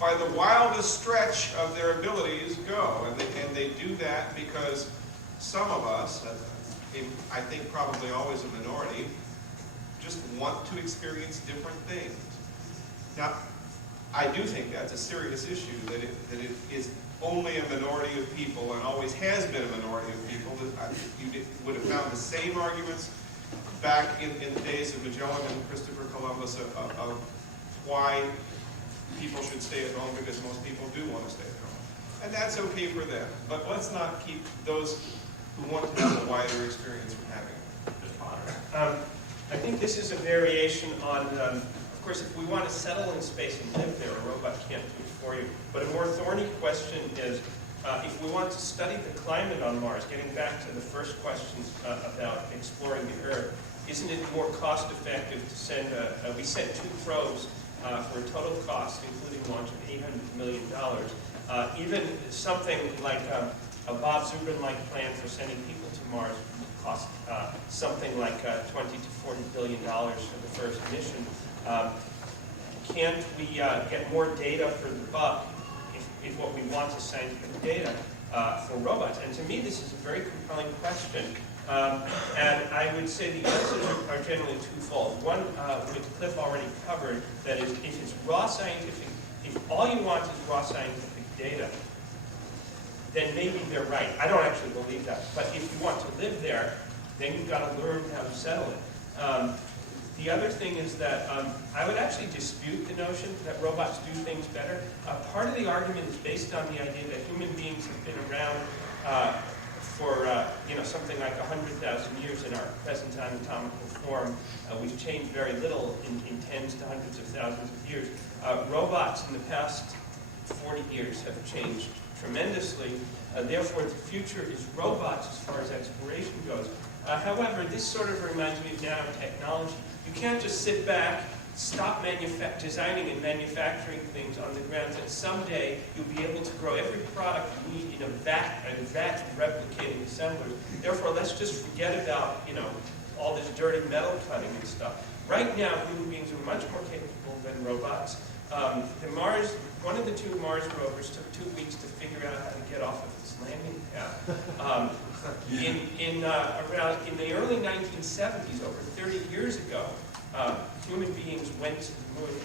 by the wildest stretch of their abilities, go. And they do that because some of us, I think probably always a minority, just want to experience different things. Now, I do think that's a serious issue, that it is only a minority of people, and always has been a minority of people. You would have found the same arguments back in the days of Magellan and Christopher Columbus of why people should stay at home, because most people do want to stay at home. And that's okay for them. But let's not keep those who want to have a wider experience from having it. I think this is a variation on, of course, if we want to settle in space and live there, a robot can't do it for you. But a more thorny question is, if we want to study the climate on Mars, getting back to the first questions about exploring the Earth, isn't it more cost effective to send, we sent 2 probes for a total cost, including launch of $800 million. Even something like a Bob Zubrin-like plan for sending people to Mars would cost something like $20 to $40 billion for the first mission. Can't we get more data for the buck if what we want is scientific data for robots? And to me, this is a very compelling question. And I would say the answers are generally twofold. One, which Cliff already covered, that is, if it's raw scientific, if all you want is raw scientific data, then maybe they're right. I don't actually believe that. But if you want to live there, then you've got to learn how to settle it. The other thing is that I would actually dispute the notion that robots do things better. Part of the argument is based on the idea that human beings have been around for something like 100,000 years in our present anatomical form. We've changed very little in tens to hundreds of thousands of years. Robots in the past 40 years have changed tremendously. Therefore, the future is robots as far as exploration goes. However, this sort of reminds me of nanotechnology. You can't just sit back stop designing and manufacturing things on the grounds that someday you'll be able to grow every product you need in a vat of replicating assemblers. Therefore, let's just forget about, all this dirty metal cutting and stuff. Right now, human beings are much more capable than robots. One of the 2 Mars rovers took 2 weeks to figure out how to get off of its landing pad. In the early 1970s, over 30 years ago, human beings went to the moon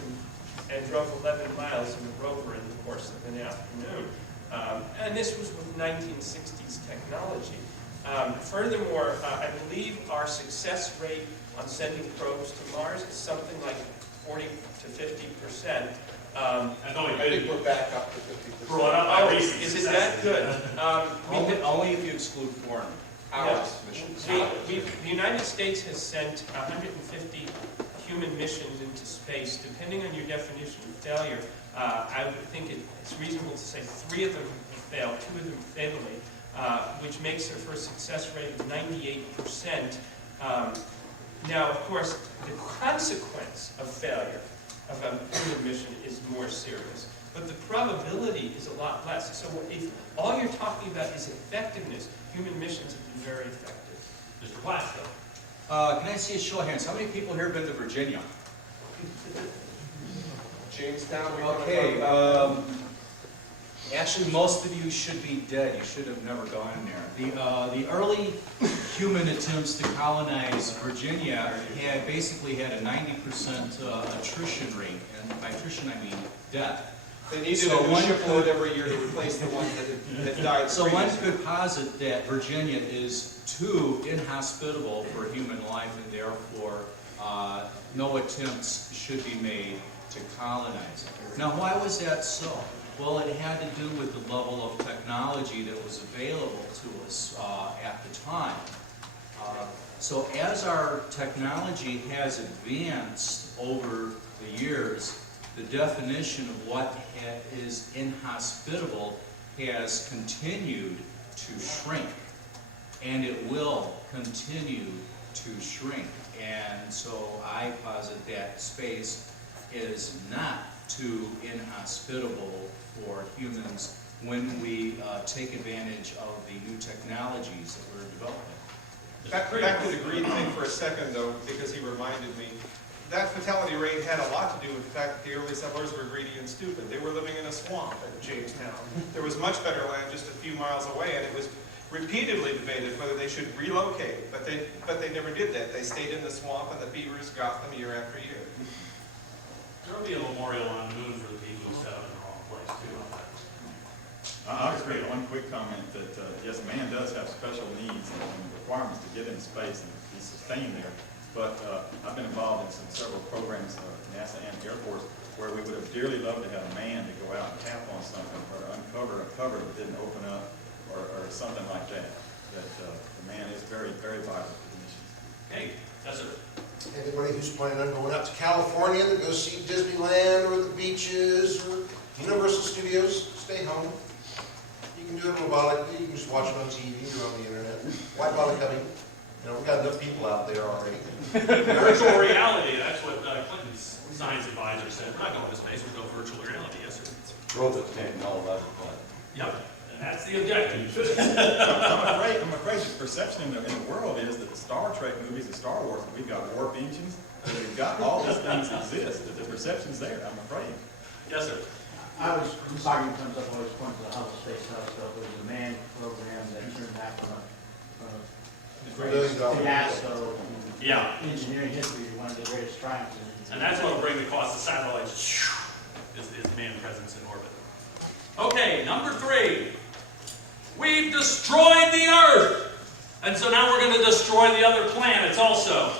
and drove 11 miles in a rover in the course of an afternoon. And this was with 1960s technology. Furthermore, I believe our success rate on sending probes to Mars is something like 40 to 50%. I think we're back up to 50%. Brought up by recent is it that good? Only if you exclude foreign missions. The United States has sent 150 human missions into space. Depending on your definition of failure, I would think it's reasonable to say 3 of them have failed, 2 of them fatally, which makes it for a success rate of 98%. Now, of course, the consequence of failure of a human mission is more serious, but the probability is a lot less. So if all you're talking about is effectiveness, human missions have been very effective. Mr. Plaxco. Can I see a show of hands? How many people here have been to Virginia? Jamestown, Okay, actually most of you should be dead. You should have never gone there. The early human attempts to colonize Virginia basically had a 90% attrition rate, and by attrition I mean death. They needed a new shipload every year to replace the ones that had died. So one could posit that Virginia is too inhospitable for human life, and therefore no attempts should be made to colonize it. Now, why was that so? Well, it had to do with the level of technology that was available to us at the time. So as our technology has advanced over the years, the definition of what is inhospitable has continued to shrink, and it will continue to shrink. And so I posit that space is not too inhospitable for humans when we take advantage of the new technologies that we're developing. Back to the greed thing for a second, though, because he reminded me. That fatality rate had a lot to do with the fact that the early settlers were greedy and stupid. They were living in a swamp at Jamestown. There was much better land just a few miles away, and it was repeatedly debated whether they should relocate, but they never did that. They stayed in the swamp, and the beavers got them year after year. There will be a memorial on the moon for the people who set up in the wrong place, too, on that. I'll just make one quick comment that, yes, man does have special needs and requirements to get in space and be sustained there. But I've been involved in several programs, NASA and Air Force, where we would have dearly loved to have a man to go out and tap on something or uncover a cover that didn't open up or something like that. That the man is very, very vital to the mission. Hey, yes, sir. Anybody who's planning on going out to California to go see Disneyland or the beaches or Universal Studios, stay home. You can do it robotically, you can just watch it on TV or on the internet. Why bother coming? We've got enough people out there already. Virtual reality, that's what Clinton's science advisor said. We're not going to space, we're going virtual reality, yes, sir. Robots can't colonize the planet. Yep, and that's the objective. I'm afraid the perception in the world is that the Star Trek movies and Star Wars, we've got warp engines, and we've got all these things exist, that the perception's there, I'm afraid. Yes, sir. This argument comes up always point to the Hubble Space Telescope. It was a manned program that turned out from NASA. Yeah. Engineering history, one of the greatest triumphs. And that's what will bring the cost of satellites, is man presence in orbit. Okay, number 3. We've destroyed the Earth. And so now we're going to destroy the other planets also.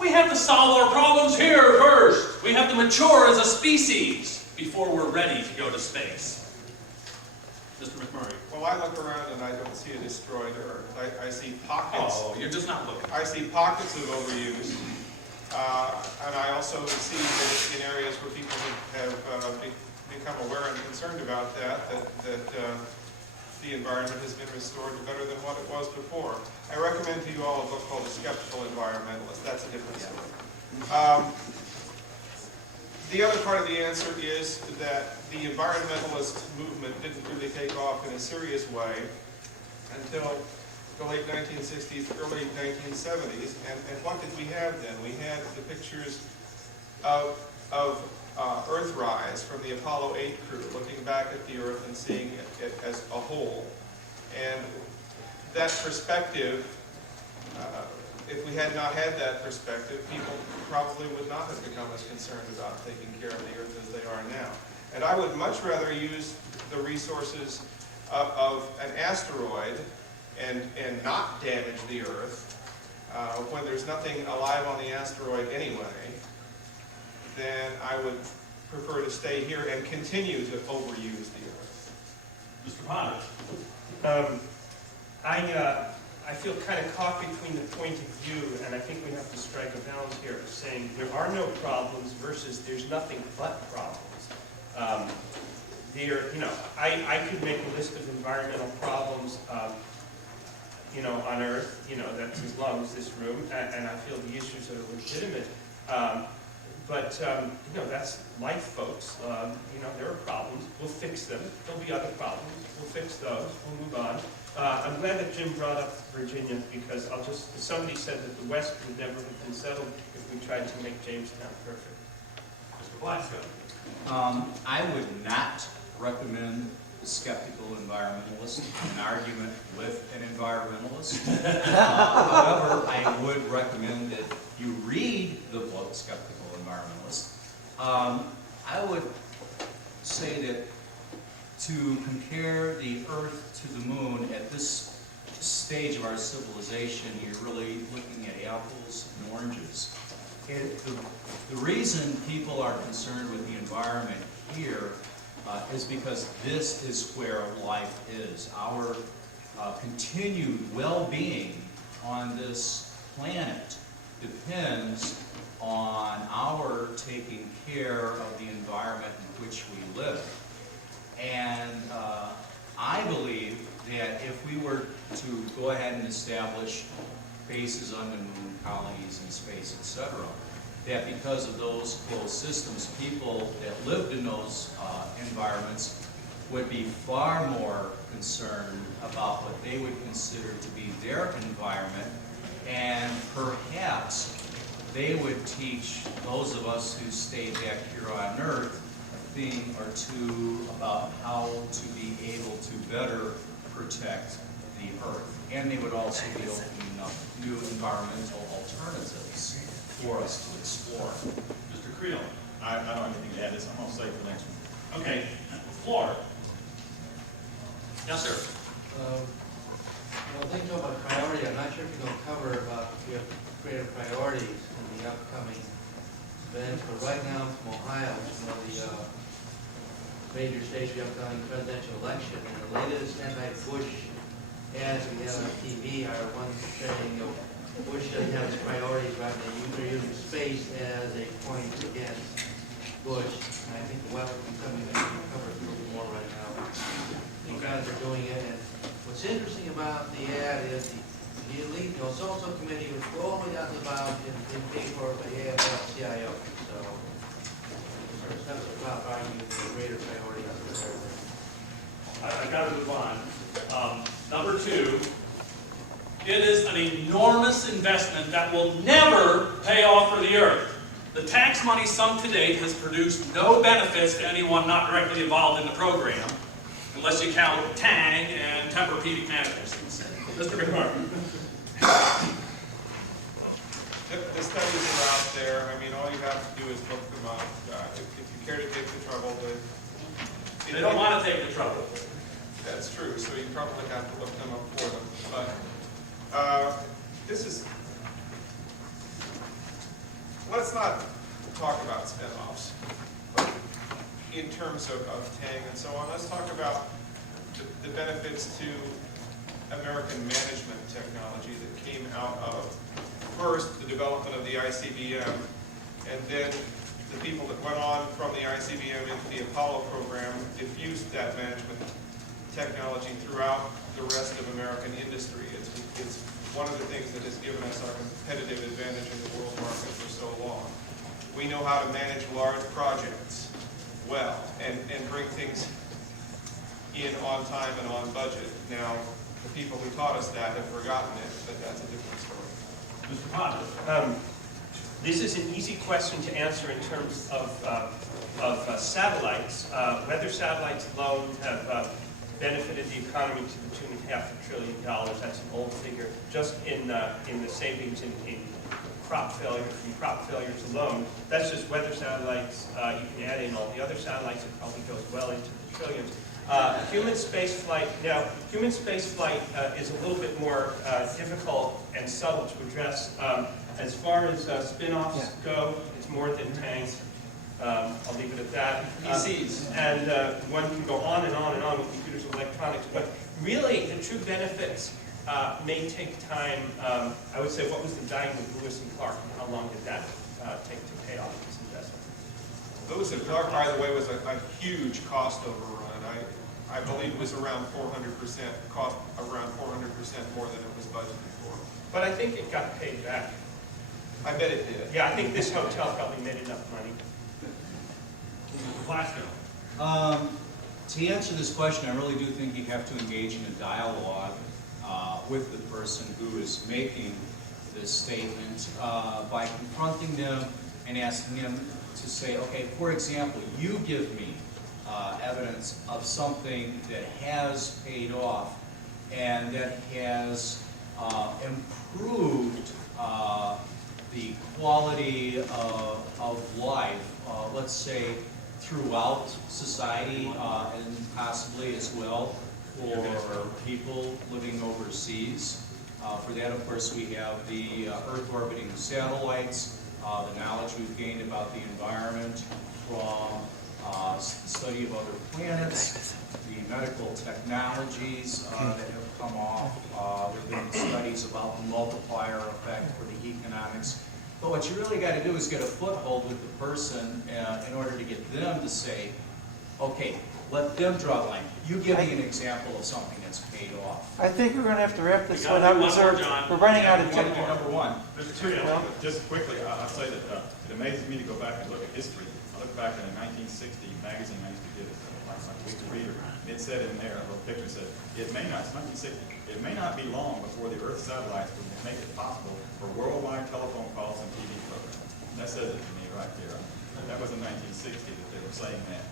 We have to solve our problems here first. We have to mature as a species before we're ready to go to space. Mr. McMurray. Well, I look around and I don't see a destroyed Earth. I see pockets. Oh, you're just not looking. I see pockets of overuse. And I also see that in areas where people have become aware and concerned about that the environment has been restored to better than what it was before. I recommend to you all a book called The Skeptical Environmentalist. That's a different story. The other part of the answer is that the environmentalist movement didn't really take off in a serious way until the late 1960s, early 1970s. And what did we have then? We had the pictures of Earthrise from the Apollo 8 crew, looking back at the Earth and seeing it as a whole. And that perspective, if we had not had that perspective, people probably would not have become as concerned about taking care of the Earth as they are now. And I would much rather use the resources of an asteroid and not damage the Earth when there's nothing alive on the asteroid anyway, then I would prefer to stay here and continue to overuse the Earth. Mr. Potter. I feel kind of caught between the point of view, and I think we have to strike a balance here of saying there are no problems versus there's nothing but problems. I could make a list of environmental problems, on Earth, that's as long as this room, and I feel the issues are legitimate. But that's life, folks. There are problems. We'll fix them. There'll be other problems. We'll fix those. We'll move on. I'm glad that Jim brought up Virginia, because somebody said that the West would never have been settled if we tried to make Jamestown perfect. Mr. Plaxco. I would not recommend the skeptical environmentalist an argument with an environmentalist. However, I would recommend that you read the book Skeptical Environmentalist. I would say that to compare the Earth to the Moon at this stage of our civilization, you're really looking at apples and oranges. The reason people are concerned with the environment here is because this is where life is. Our continued well-being on this planet depends on our taking care of the environment in which we live. And I believe that if we were to go ahead and establish bases on the moon, colonies in space, etc., that because of those closed systems, people that lived in those environments would be far more concerned about what they would consider to be their environment, and perhaps they would teach those of us who stay back here on Earth a thing or two about how to be able to better protect the Earth. And they would also be opening up new environmental alternatives for us to explore. Mr. Creal. I don't have anything to add to this. I'm going to save the next one. Okay. Floor. Yes, sir. Thinking about priority, I'm not sure if you're going to cover about if you have greater priorities in the upcoming events, but right now from Ohio, the major states we have upcoming presidential election, and the latest anti-Bush ads we have on TV are ones saying Bush doesn't have his priorities right now. They're using space as a point against Bush. And I think the weather will be something that we can cover a little more right now. These guys are doing it, and what's interesting about the ad is the elite, so-and-so committee would go all the way down to the bottom in favor of the AFL-CIO. So, sort of steps about arguing for greater priority on the everything. I've got to move on. Number two, it is an enormous investment that will never pay off for the Earth. The tax money sunk to date has produced no benefits to anyone not directly involved in the program, unless you count Tang and Tempur-Pedic mattresses. Mr. McMurray. The studies are out there. I mean, all you have to do is look them up. If you care to take the trouble to... They don't want to take the trouble. That's true, so you probably have to look them up for them. But let's not talk about spin-offs in terms of Tang and so on. Let's talk about the benefits to American management technology that came out of, first, the development of the ICBM, and then the people that went on from the ICBM into the Apollo program diffused that management technology throughout the rest of American industry. It's one of the things that has given us our competitive advantage in the world market for so long. We know how to manage large projects well and bring things in on time and on budget. Now, the people who taught us that have forgotten it, but that's a different story. Mr. Potter. This is an easy question to answer in terms of satellites. Weather satellites alone have benefited the economy to the tune of $500 billion. That's an old figure. Just in the savings in crop failures alone, that's just weather satellites. You can add in all the other satellites, it probably goes well into the trillions. Human spaceflight, now, human spaceflight is a little bit more difficult and subtle to address. As far as spin-offs go, it's more than tanks. I'll leave it at that. PCs. And one can go on and on and on with computers and electronics, but really the true benefits may take time. I would say, what was the dying with Lewis and Clark, and how long did that take to pay off this investment? Lewis and Clark, by the way, was a huge cost overrun. I believe it was around 400%, cost around 400% more than it was budgeted for. But I think it got paid back. I bet it did. Yeah, I think this hotel probably made enough money. Plaxco. To answer this question, I really do think you have to engage in a dialogue with the person who is making this statement by confronting them and asking them to say, okay, for example, you give me evidence of something that has paid off and that has improved the quality of life, let's say, throughout society and possibly as well for people living overseas. For that, of course, we have the Earth orbiting satellites, the knowledge we've gained about the environment from the study of other planets, the medical technologies that have come off. There have been studies about the multiplier effect for the economics. But what you really got to do is get a foothold with the person in order to get them to say, okay, let them draw the line. You give me an example of something that's paid off. I think we're going to have to wrap this one gotta up. do one more, John. We're running out of time. Number one, Mr. Creal. just quickly, I'll say that it amazes me to go back and look at history. I look back in a 1960 magazine I used to get, like my weekly reader, and it said in there, a little picture said, it's 1960, it may not be long before the Earth satellites would make it possible for worldwide telephone calls and TV programs. That says it to me right there. That was in 1960 that they were saying that.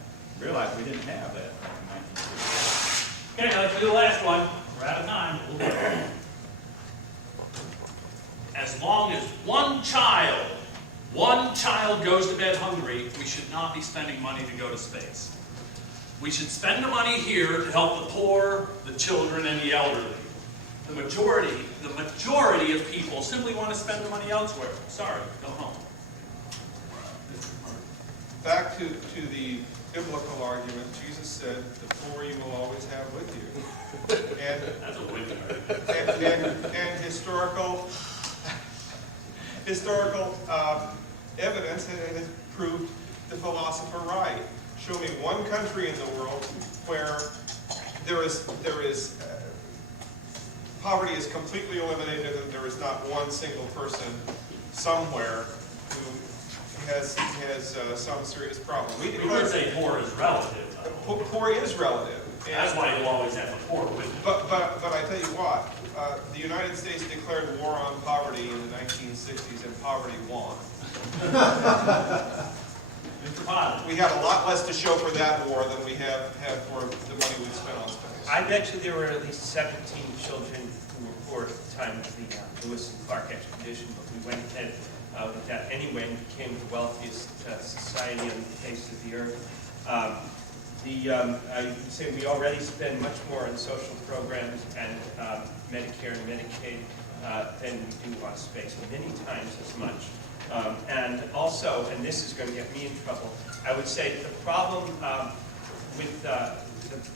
Realize we didn't have that in 1960. Okay, let's do the last one. We're out of time. As long as one child goes to bed hungry, we should not be spending money to go to space. We should spend the money here to help the poor, the children, and the elderly. The majority of people simply want to spend the money elsewhere. Sorry, go home. Back to the biblical argument, Jesus said, the poor you will always have with you. And, That's a win. and historical evidence has proved the philosopher right. Show me one country in the world where poverty is completely eliminated and there is not one single person somewhere who has some serious problem. We would say poor is relative. Poor is relative. That's why you always have the poor with you. But I tell you what, the United States declared war on poverty in the 1960s, and poverty won. Mr. Potter. We have a lot less to show for that war than we have for the money we've spent on space. I bet you there were at least 17 children who were poor at the time of the Lewis and Clark expedition, but we went ahead with that anyway and became the wealthiest society on the face of the earth. I would say we already spend much more on social programs and Medicare and Medicaid than we do on space, many times as much. And also, and this is going to get me in trouble, I would say the problem with the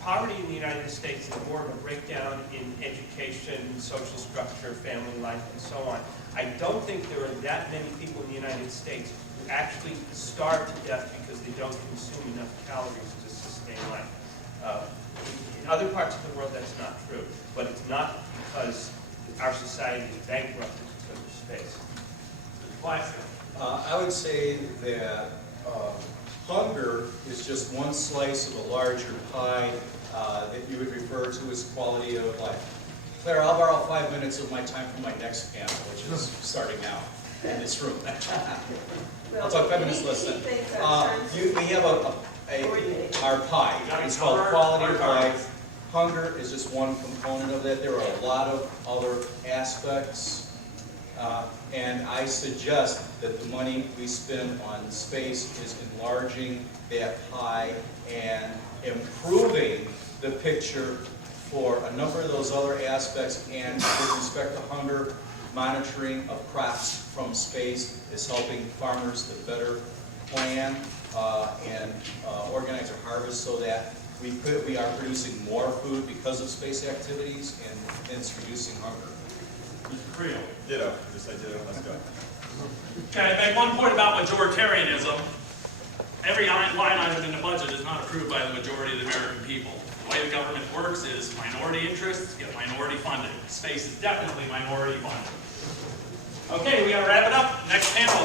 poverty in the United States is more of a breakdown in education, social structure, family life, and so on. I don't think there are that many people in the United States who actually starve to death because they don't consume enough calories to sustain life. In other parts of the world, that's not true. But it's not because our society is bankrupt because of space. Plaxco. I would say that hunger is just one slice of a larger pie that you would refer to as quality of life. Claire, I'll borrow 5 minutes of my time for my next panel, which is starting now in this room. I'll talk 5 minutes less than. We have our pie. It's called quality of life. Hunger is just one component of that. There are a lot of other aspects. And I suggest that the money we spend on space is enlarging that pie and improving the picture for a number of those other aspects. And with respect to hunger, monitoring of crops from space is helping farmers to better plan and organize their harvest so that we are producing more food because of space activities, and it's reducing hunger. Mr. Creal. Ditto, just say ditto, let's go. Okay, I make one point about majoritarianism. Every line item in the budget is not approved by the majority of the American people. The way the government works is minority interests get minority funding. Space is definitely minority funding. Okay, we gotta wrap it up. Next panel.